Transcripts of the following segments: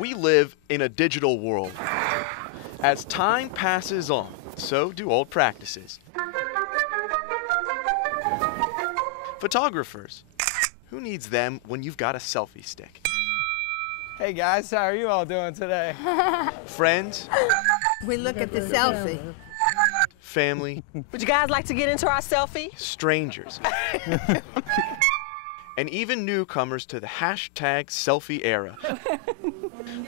We live in a digital world. As time passes on, so do old practices. Photographers, who needs them when you've got a selfie stick? Hey guys, how are you all doing today? Friends, We look at the selfie. family, Would you guys like to get into our selfie? strangers, and even newcomers to the hashtag selfie era.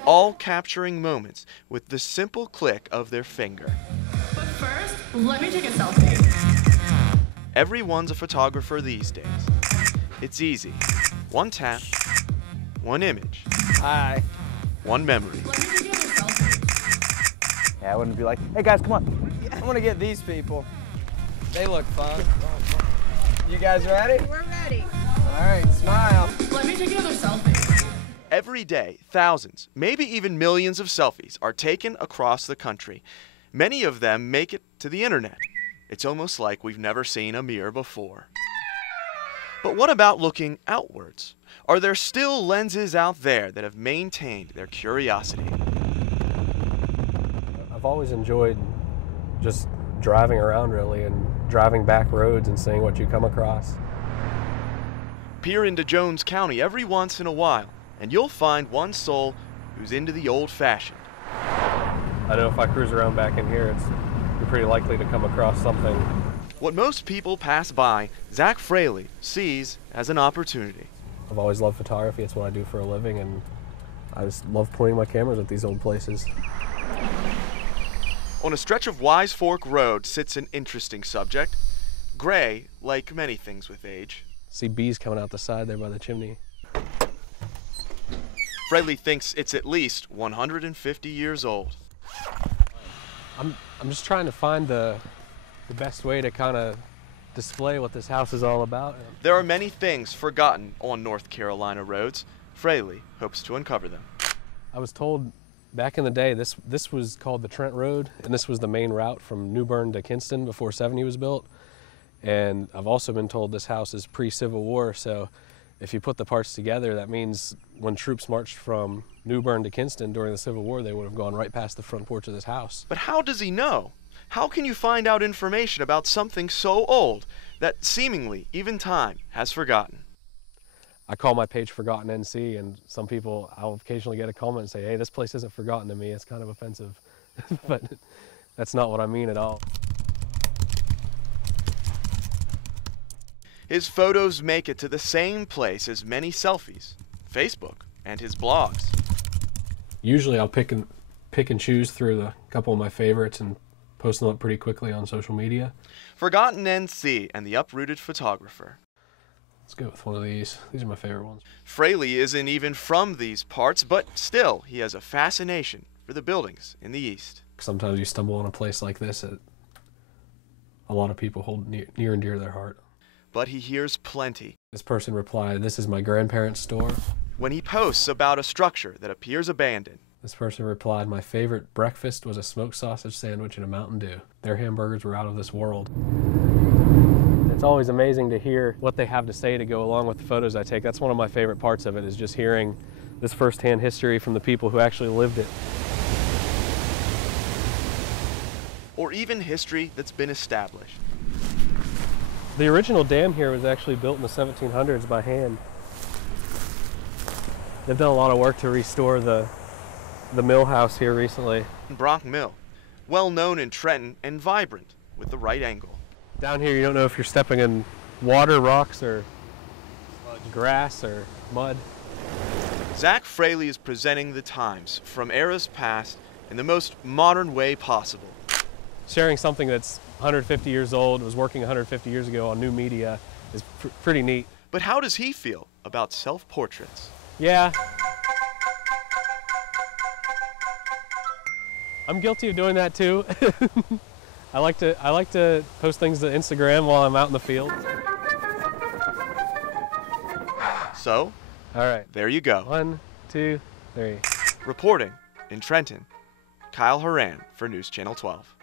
All capturing moments with the simple click of their finger. But first, let me take a selfie. Everyone's a photographer these days. It's easy. One tap, one image, Hi. one memory. Let me take another selfie. Yeah, I wouldn't be like, hey guys, come on. I'm gonna get these people. They look fun. You guys ready? We're ready. All right, smile. Let me take another selfie. Every day, thousands, maybe even millions of selfies are taken across the country. Many of them make it to the internet. It's almost like we've never seen a mirror before. But what about looking outwards? Are there still lenses out there that have maintained their curiosity? I've always enjoyed just driving around really and driving back roads and seeing what you come across. Peer into Jones County every once in a while, and you'll find one soul who's into the old-fashioned. I know if I cruise around back in here, you're pretty likely to come across something. What most people pass by, Zach Fraley sees as an opportunity. I've always loved photography. It's what I do for a living, and I just love pointing my cameras at these old places. On a stretch of Wise Fork Road sits an interesting subject. Gray, like many things with age. See bees coming out the side there by the chimney. Fraley thinks it's at least 150 years old. I'm just trying to find the best way to kind of display what this house is all about. There are many things forgotten on North Carolina roads. Fraley hopes to uncover them. I was told back in the day this was called the Trent Road, and this was the main route from New Bern to Kinston before 70 was built. And I've also been told this house is pre-Civil War, so if you put the parts together, that means when troops marched from New Bern to Kinston during the Civil War, they would have gone right past the front porch of this house. But how does he know? How can you find out information about something so old that seemingly even time has forgotten? I call my page Forgotten NC, and some people, I'll occasionally get a comment and say, hey, this place isn't forgotten to me. It's kind of offensive, but that's not what I mean at all. His photos make it to the same place as many selfies, Facebook, and his blogs. Usually I'll pick and choose through a couple of my favorites and post them up pretty quickly on social media. Forgotten NC and the Uprooted Photographer. Let's go with one of these. These are my favorite ones. Fraley isn't even from these parts, but still, he has a fascination for the buildings in the East. Sometimes you stumble on a place like this that a lot of people hold near and dear to their heart. But he hears plenty. This person replied, this is my grandparents' store. When he posts about a structure that appears abandoned. This person replied, my favorite breakfast was a smoked sausage sandwich and a Mountain Dew. Their hamburgers were out of this world. It's always amazing to hear what they have to say to go along with the photos I take. That's one of my favorite parts of it, is just hearing this firsthand history from the people who actually lived it. Or even history that's been established. The original dam here was actually built in the 1700s by hand. They've done a lot of work to restore the mill house here recently. Bronk Mill, well known in Trenton and vibrant with the right angle. Down here you don't know if you're stepping in water, rocks, or grass or mud. Zach Fraley is presenting the times from eras past in the most modern way possible. Sharing something that's 150 years old, was working 150 years ago on new media is pretty neat. But how does he feel about self-portraits? Yeah. I'm guilty of doing that too. I like to post things to Instagram while I'm out in the field. So, all right. There you go. 1, 2, 3. Reporting in Trenton, Kyle Horan for News Channel 12.